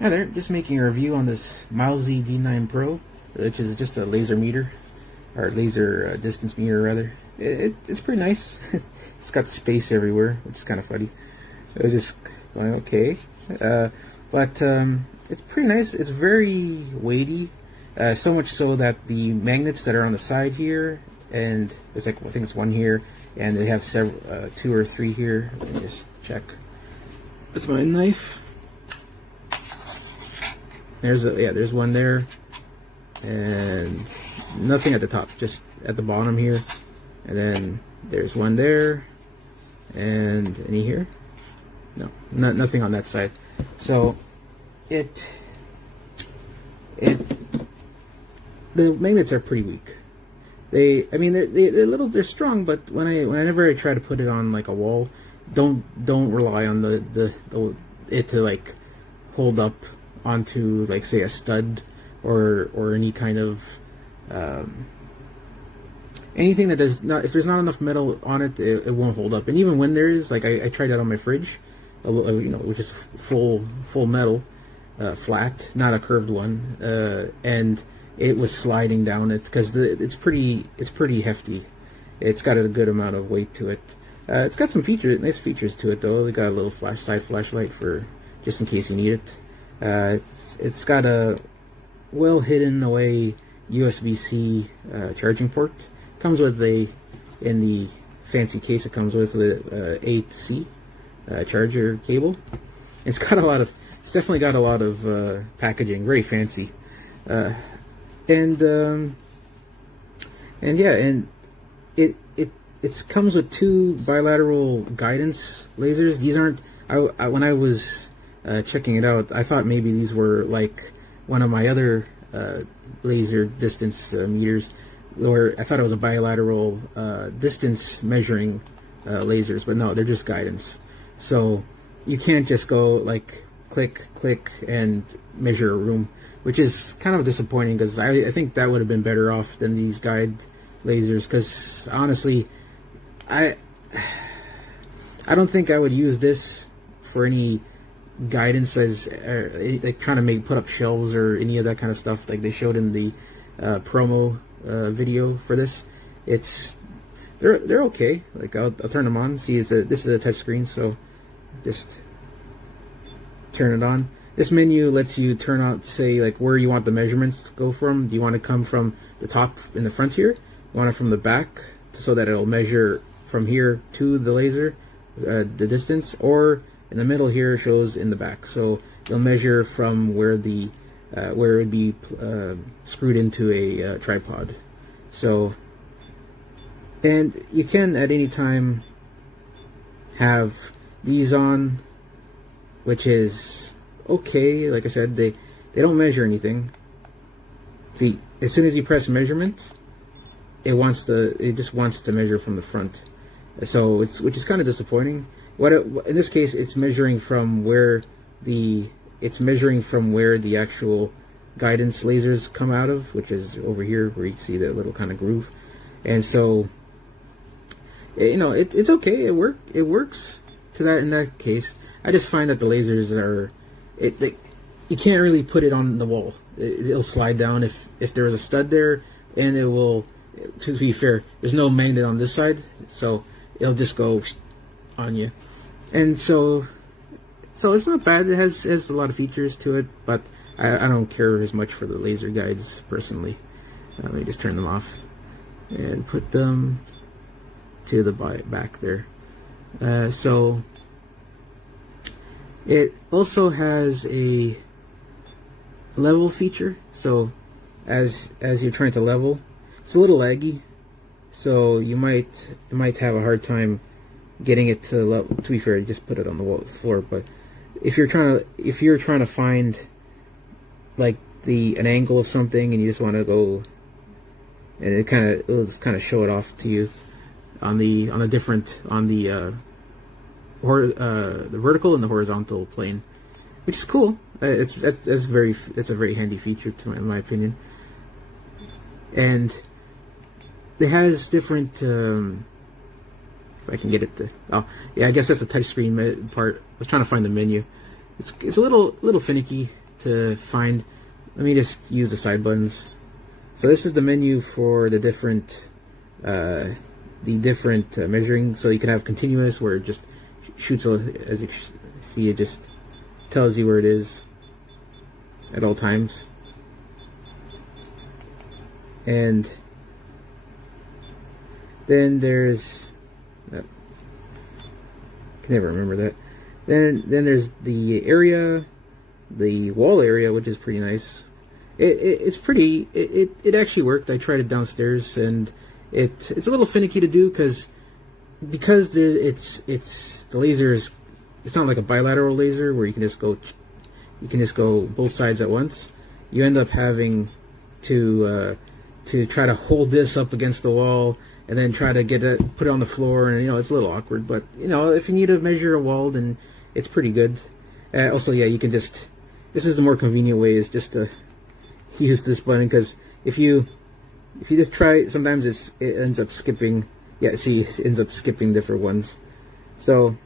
Hi there, just making a review on this MiLESEEY D9 Pro, which is just a laser meter, or laser distance meter rather. It's pretty nice. It's got space everywhere, which is kind of funny. I was just going, okay. But it's pretty nice. It's very weighty, so much so that the magnets that are on the side here, and there's like, I think it's one here, and they have several, 2 or 3 here. Let me just check. That's my knife. There's one there, and nothing at the top, just at the bottom here. And then there's one there, and any here? No, nothing on that side. So the magnets are pretty weak. They're strong, but whenever I try to put it on like a wall, don't rely on it to like hold up onto, like, say a stud or any kind of anything that does not, if there's not enough metal on it, it won't hold up. And even when there is, like, I tried that on my fridge, which is full metal, flat, not a curved one, and it was sliding down it because it's pretty hefty. It's got a good amount of weight to it. It's got some nice features to it though. They got a little side flashlight for just in case you need it. It's got a well hidden away USB-C charging port. Comes with in the fancy case, it comes with A-C charger cable. It's definitely got a lot of packaging, very fancy. And it comes with 2 bilateral guidance lasers. These aren't, when I was checking it out, I thought maybe these were like one of my other laser distance meters, or I thought it was a bilateral distance measuring lasers, but no, they're just guidance. So you can't just go like click and measure a room, which is kind of disappointing because I think that would have been better off than these guide lasers, because honestly I don't think I would use this for any guidance as like trying to put up shelves or any of that kind of stuff like they showed in the promo video for this. They're okay. Like I'll turn them on. See, this is a touch screen, so just turn it on. This menu lets you turn out, say, like where you want the measurements to go from. Do you want to come from the top in the front here? You want it from the back so that it'll measure from here to the laser, the distance, or in the middle here shows in the back. So you'll measure from where it would be screwed into a tripod. So, and you can at any time have these on, which is okay. Like I said, they don't measure anything. See, as soon as you press measurements, it just wants to measure from the front. So which is kind of disappointing. In this case, it's measuring from where the actual guidance lasers come out of, which is over here where you can see that little kind of groove. And so, it's okay. It works in that case. I just find that the lasers you can't really put it on the wall. It'll slide down if there was a stud there, and it will. To be fair, there's no magnet on this side, so it'll just go on you. And so it's not bad. It has a lot of features to it, but I don't care as much for the laser guides personally. Let me just turn them off and put them to the back there. So it also has a level feature. So as you're trying to level, it's a little laggy, so you might have a hard time getting it to level. To be fair, you just put it on the floor. But if you're trying to find like an angle of something, and you just want to go, and it'll just kind of show it off to you on the vertical and the horizontal plane, which is cool. It's a very handy feature in my opinion. And it has different if I can get it to, oh yeah, I guess that's a touchscreen part. I was trying to find the menu. It's a little finicky. to find. Let me just use the side buttons. So this is the menu for the different measuring. So you can have continuous, where it just shoots, as you see, it just tells you where it is at all times. And then there's, I can never remember that. Then there's the area, the wall area, which is pretty nice. It's pretty. It actually worked. I tried it downstairs, and it's a little finicky to do because the laser is, it's not like a bilateral laser where you can just go both sides at once. You end up having to try to hold this up against the wall and then try to put it on the floor, and it's a little awkward. But if you need to measure a wall, then it's pretty good. Also, yeah, you can just, this is the more convenient way, is just to use this button, because if you just try, sometimes it ends up skipping. Yeah, see, it ends up skipping different ones. So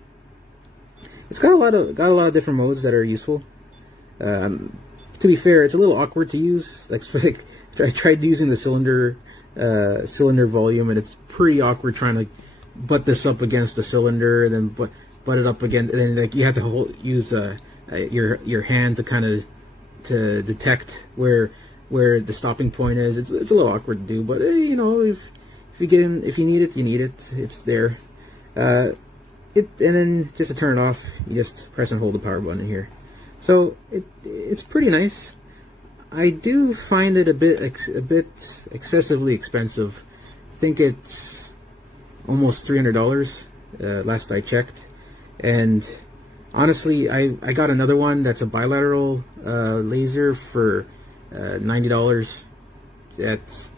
it's got a lot of different modes that are useful. To be fair, it's a little awkward to use. Like I tried using the cylinder volume, and it's pretty awkward trying to butt this up against the cylinder, and then butt it up again, and then like you have to use your hand to kind of detect where the stopping point is. It's a little awkward to do, but if you need it, you need it. It's there. And then just to turn it off, you just press and hold the power button here. So it's pretty nice. I do find it a bit excessively expensive. I think it's almost $300 last I checked. And honestly, I got another one that's a bilateral laser for $90. That's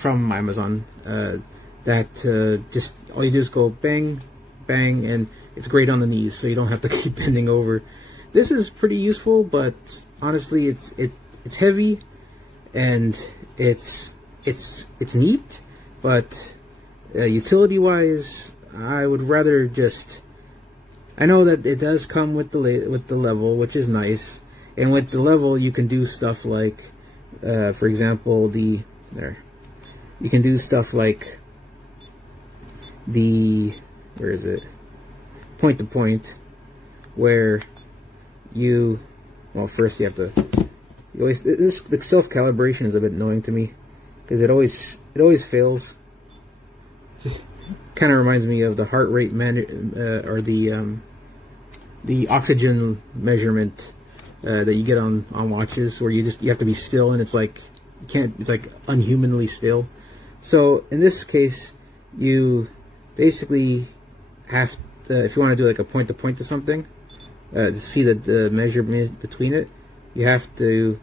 from Amazon. Just all you do is go bang, bang, and it's great on the knees, so you don't have to keep bending over. This is pretty useful, but honestly, it's heavy, and it's neat, but utility-wise, I would rather just. I know that it does come with the level, which is nice, and with the level you can do stuff like, for example, you can do stuff like where is it? Point to point, where first you have to. The self calibration is a bit annoying to me because it always fails. Kind of reminds me of the heart rate or the oxygen measurement that you get on watches, where you have to be still, and it's like it's like unhumanly still. So in this case, you basically have to, if you want to do like a point to point to something, to see the measurement between it, you have to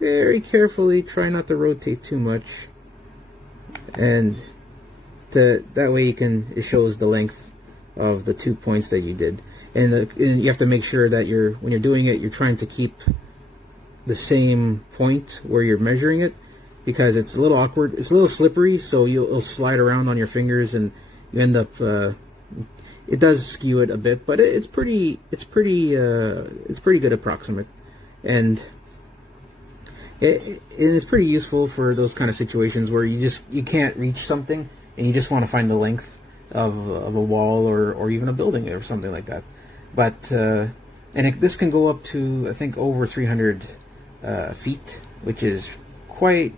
very carefully try not to rotate too much, and that way it shows the length of the 2 points that you did, and you have to make sure that when you're doing it, you're trying to keep the same point where you're measuring it, because it's a little awkward, it's a little slippery, so it'll slide around on your fingers, and you end up it does skew it a bit, but it's pretty good approximate, and it's pretty useful for those kind of situations where you can't reach something and you just want to find the length of a wall or even a building or something like that. But this can go up to, I think, over 300 feet, which is quite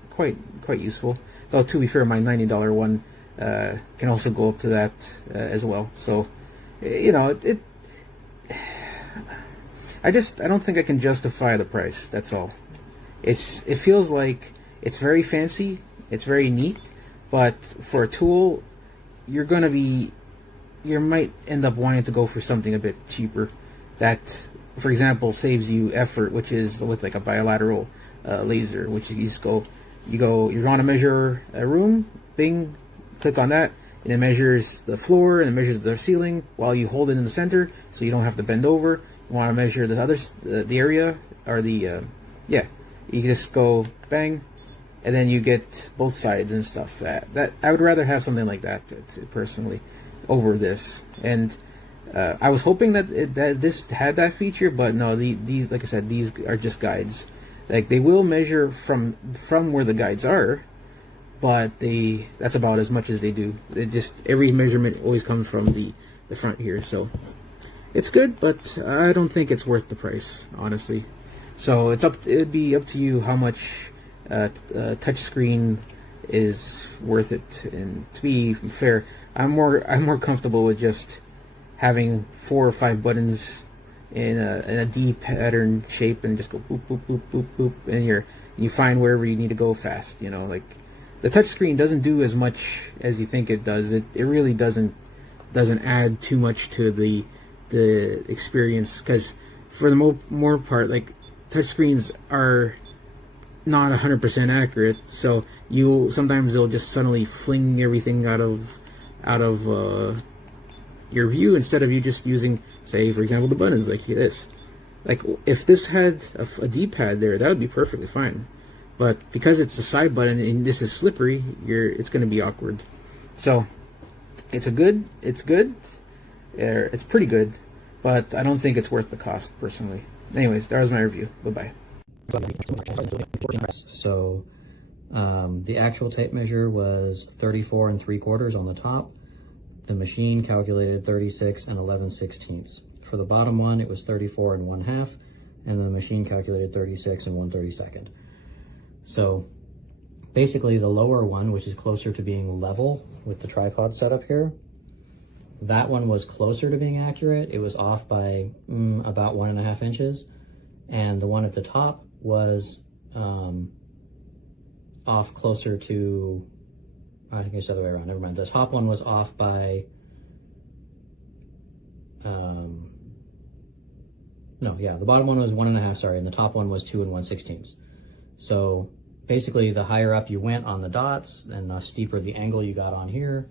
useful. Though to be fair, my $90 one can also go up to that as well. So I don't think I can justify the price. That's all. It feels like it's very fancy, it's very neat, but for a tool, you might end up wanting to go for something a bit cheaper that, for example, saves you effort, which is with like a bilateral laser, which you want to measure a room, bing, click on that, and it measures the floor and it measures the ceiling while you hold it in the center, so you don't have to bend over. You want to measure the area, or you just go bang, and then you get both sides and stuff. That I would rather have something like that personally over this. And I was hoping that that this had that feature, but no. These, like I said, these are just guides. Like they will measure from where the guides are, but that's about as much as they do. It just every measurement always comes from the front here, so it's good, but I don't think it's worth the price, honestly. So it'd be up to you how much touchscreen is worth it. And to be fair, I'm more comfortable with just having 4 or 5 buttons in a D pattern shape and just go boop boop boop boop boop, and you find wherever you need to go fast. You know, like the touchscreen doesn't do as much as you think it does. It really doesn't add too much to the experience, because for the more part, like touchscreens are not 100% accurate. So sometimes they'll just suddenly fling everything out of your view, instead of you just using, say, for example, the buttons like this. Like if this had a D-pad there, that would be perfectly fine. But because it's the side button and this is slippery, it's going to be awkward. So it's good. It's pretty good, but I don't think it's worth the cost personally. Anyways, that was my review. Bye-bye. So the actual tape measure was 34 3/4 on the top. The machine calculated 36 11/16. For the bottom one, it was 34 1/2, and the machine calculated 36 1/32. So basically the lower one, which is closer to being level with the tripod setup here, that one was closer to being accurate. It was off by about 1.5 inches. And the one at the top was off closer to, I think it's the other way around, never mind. The top one was off by, the bottom one was 1.5, sorry, and the top one was 2 1/16. So basically the higher up you went on the dots and the steeper the angle you got on here,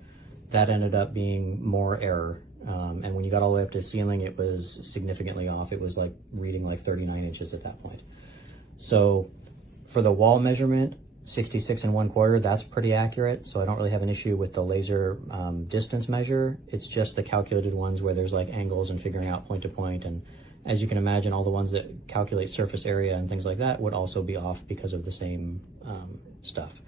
that ended up being more error. And when you got all the way up to the ceiling, it was significantly off. It was like reading like 39 inches at that point. So for the wall measurement, 66 1/4, that's pretty accurate. So I don't really have an issue with the laser distance measure. It's just the calculated ones where there's like angles and figuring out point to point. And as you can imagine, all the ones that calculate surface area and things like that would also be off because of the same stuff.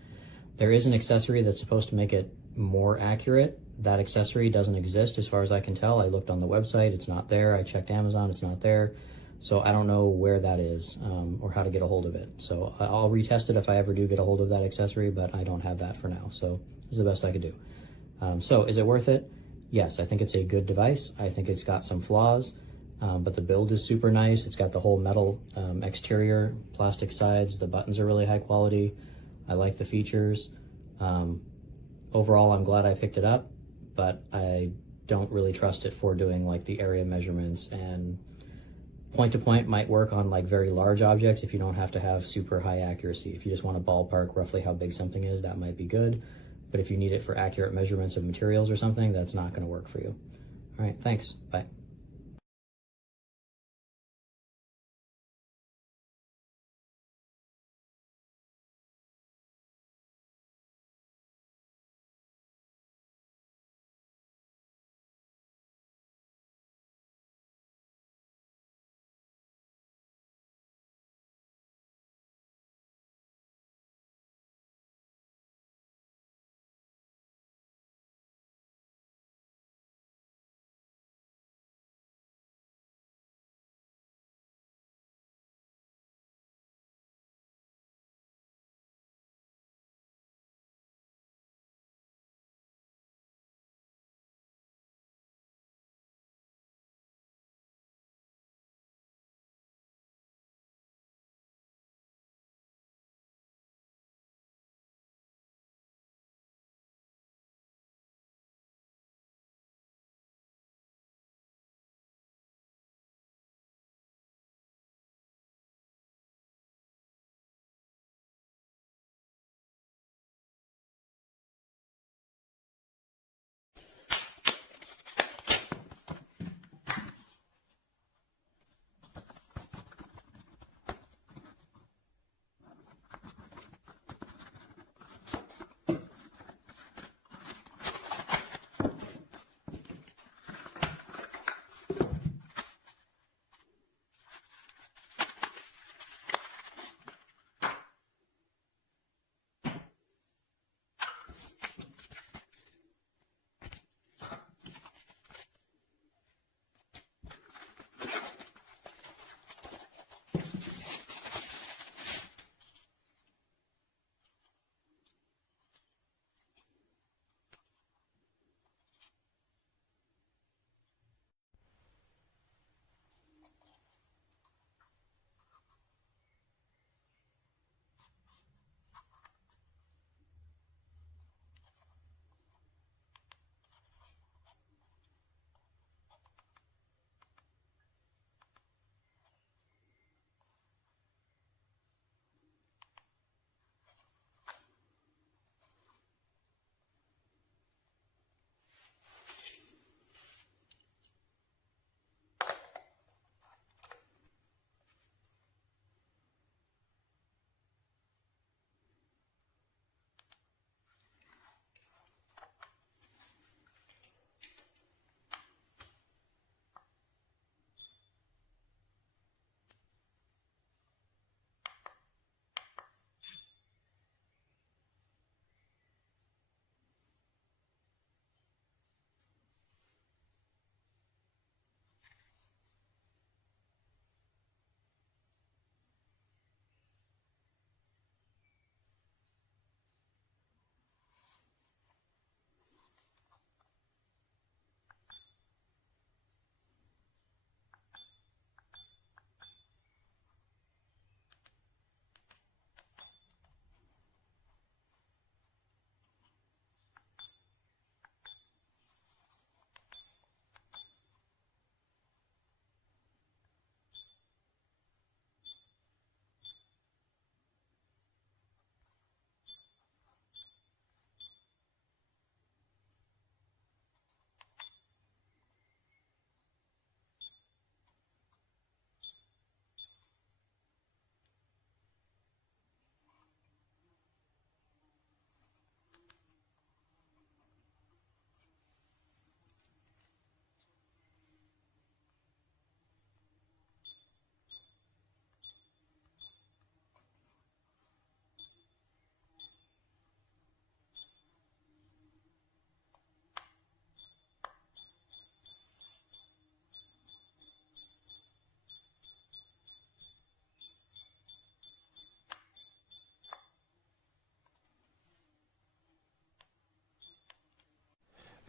There is an accessory that's supposed to make it more accurate. That accessory doesn't exist as far as I can tell. I looked on the website, it's not there. I checked Amazon, it's not there. So I don't know where that is or how to get a hold of it. So I'll retest it if I ever do get a hold of that accessory, but I don't have that for now. So this is the best I could do. So is it worth it? Yes, I think it's a good device. I think it's got some flaws, but the build is super nice. It's got the whole metal exterior, plastic sides. The buttons are really high quality. I like the features. Overall, I'm glad I picked it up, but I don't really trust it for doing like the area measurements, and point to point might work on like very large objects if you don't have to have super high accuracy. If you just want to ballpark roughly how big something is, that might be good. But if you need it for accurate measurements of materials or something, that's not going to work for you. All right, thanks. Bye.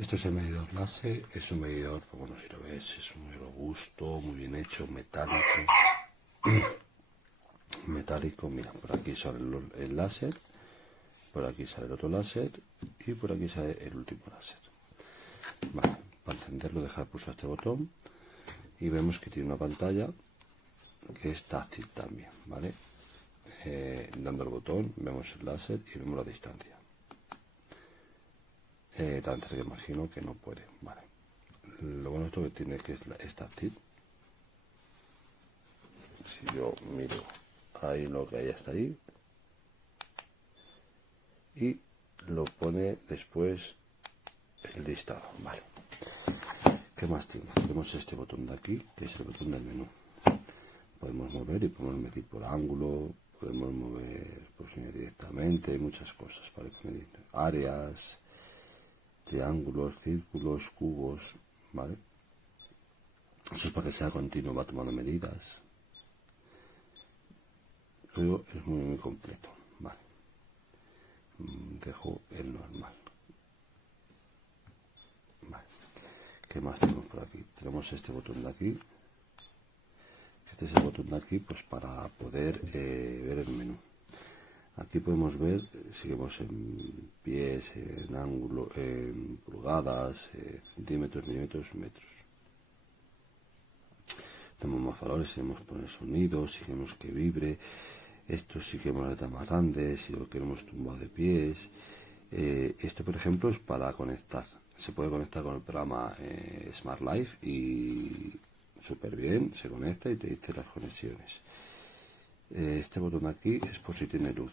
Esto es el medidor láser, es un medidor, pues bueno, si lo ves, es muy robusto, muy bien hecho, metálico. Metálico, mira, por aquí sale el láser, por aquí sale el otro láser y por aquí sale el último láser. Vale, para encenderlo dejar pulsar este botón y vemos que tiene una pantalla que es táctil también, ¿vale? Dando el botón vemos el láser y vemos la distancia. Tanto que imagino que no puede, vale. Lo bueno esto que tiene que es táctil. Si yo miro ahí lo que hay hasta ahí y lo pone después el listado, vale. ¿Qué más tenemos? Tenemos este botón de aquí, que es el botón del menú. Podemos mover y podemos medir por ángulo, podemos mover directamente, muchas cosas para medir áreas, triángulos, círculos, cubos, ¿vale? Eso es para que sea continuo, va tomando medidas. Pero es muy completo, vale. Dejo el normal. Vale. ¿Qué más tenemos por aquí? Tenemos este botón de aquí. Este es el botón de aquí, pues para poder ver el menú. Aquí podemos ver, seguimos en pies, en ángulo, en pulgadas, centímetros, milímetros, metros. Tenemos más valores, si queremos poner sonidos, si queremos que vibre. Esto si queremos letras más grandes, si lo queremos tumbado de pies. Esto, por ejemplo, es para conectar. Se puede conectar con el programa Smart Life y súper bien, se conecta y te dice las conexiones. Este botón de aquí es por si tiene luz.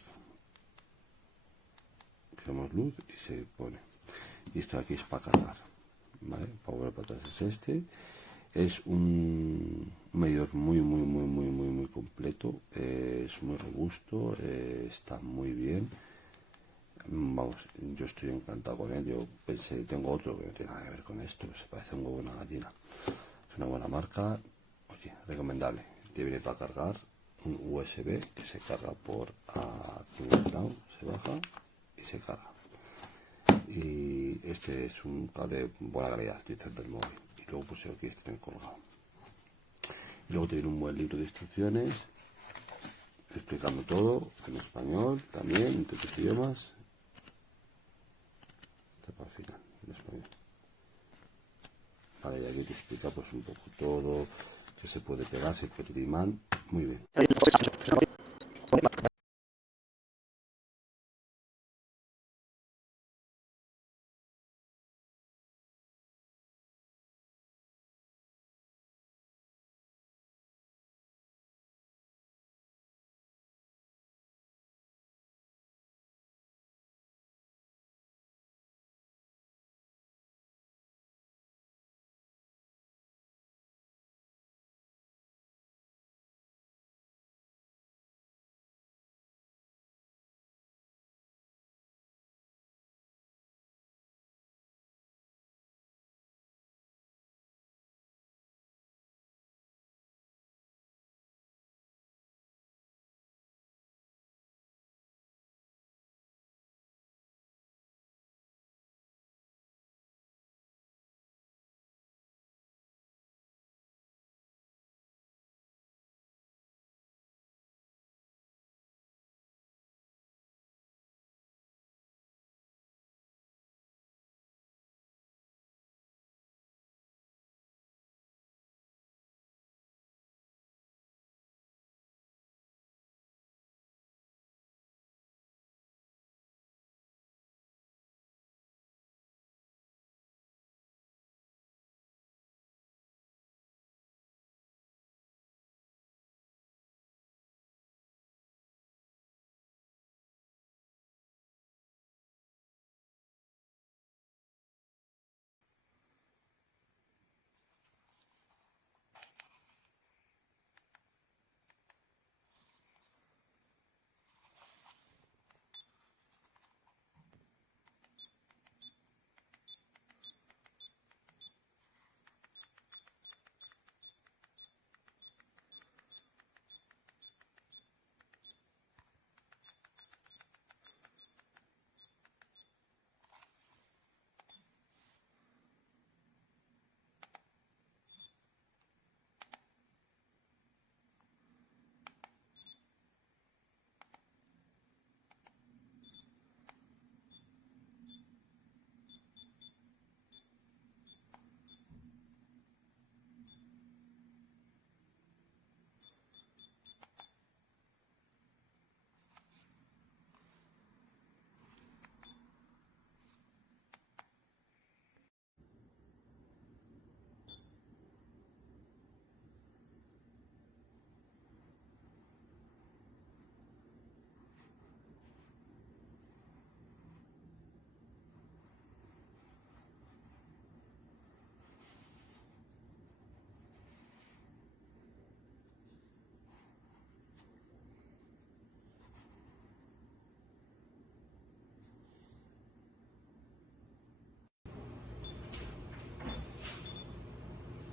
Queremos luz y se pone. Y esto aquí es para cargar, ¿vale? Para volver para atrás es este. Es un medidor muy completo, es muy robusto, está muy bien. Vamos, yo estoy encantado con él. Yo pensé, tengo otro que no tiene nada que ver con esto, se parece a un huevo, una gallina. Es una buena marca, oye, recomendable. Te viene para cargar un USB que se carga por aquí en el lado, se baja y se carga. Y este es un cable de buena calidad, dice del móvil. Y luego pues aquí está colgado. Y luego tiene un buen libro de instrucciones explicando todo en español también, en todos los idiomas. Está para el final, en español. Vale, y aquí te explica pues un poco todo, que se puede pegar, se puede tiene imán, muy bien.